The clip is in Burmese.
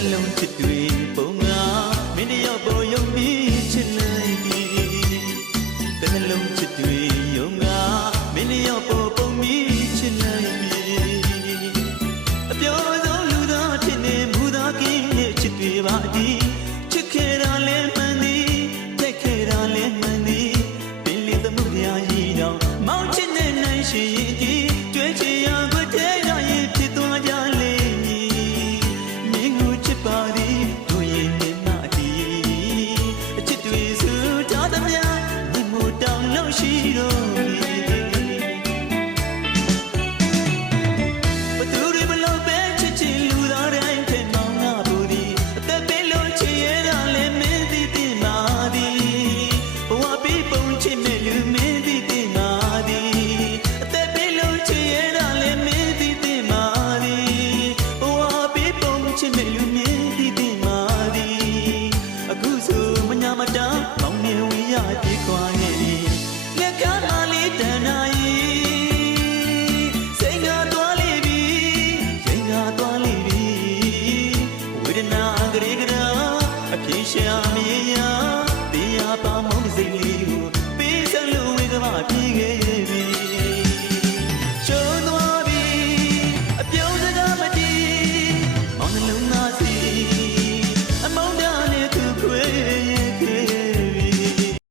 နှလုံးချစ်တွေပုံကမင်းတယောက်ပေါ်ယုံပြီးချစ်လိုက်ပြီတနှလုံးချစ်တွေယုံကမင်းတယောက်ပေါ်ပုံပြီးချစ်လိုက်ပြီအပြောဆုံးလူသားဖြစ်နေမူသားကင်းရဲ့ချစ်တွေပါဒီချစ်ခဲ့တာလဲမှန်သည်တိုက်ခဲ့တာလဲမှန်သည်ပင်လင်းသမှုတရားကြီးတော့မောင်ချစ်နဲ့နိုင်ရှိရင်ဒီကြွေးချင်ရခွတ်တဲ့ရရင်ဖြစ်သွားကြလေမင်းကိုချစ်ပါသည်တို့ရင်နေမတီအချစ်တွေစုထားသမျှဒီမို့တောင်းလို့ရှိတော့ရှာမရတရားပါမ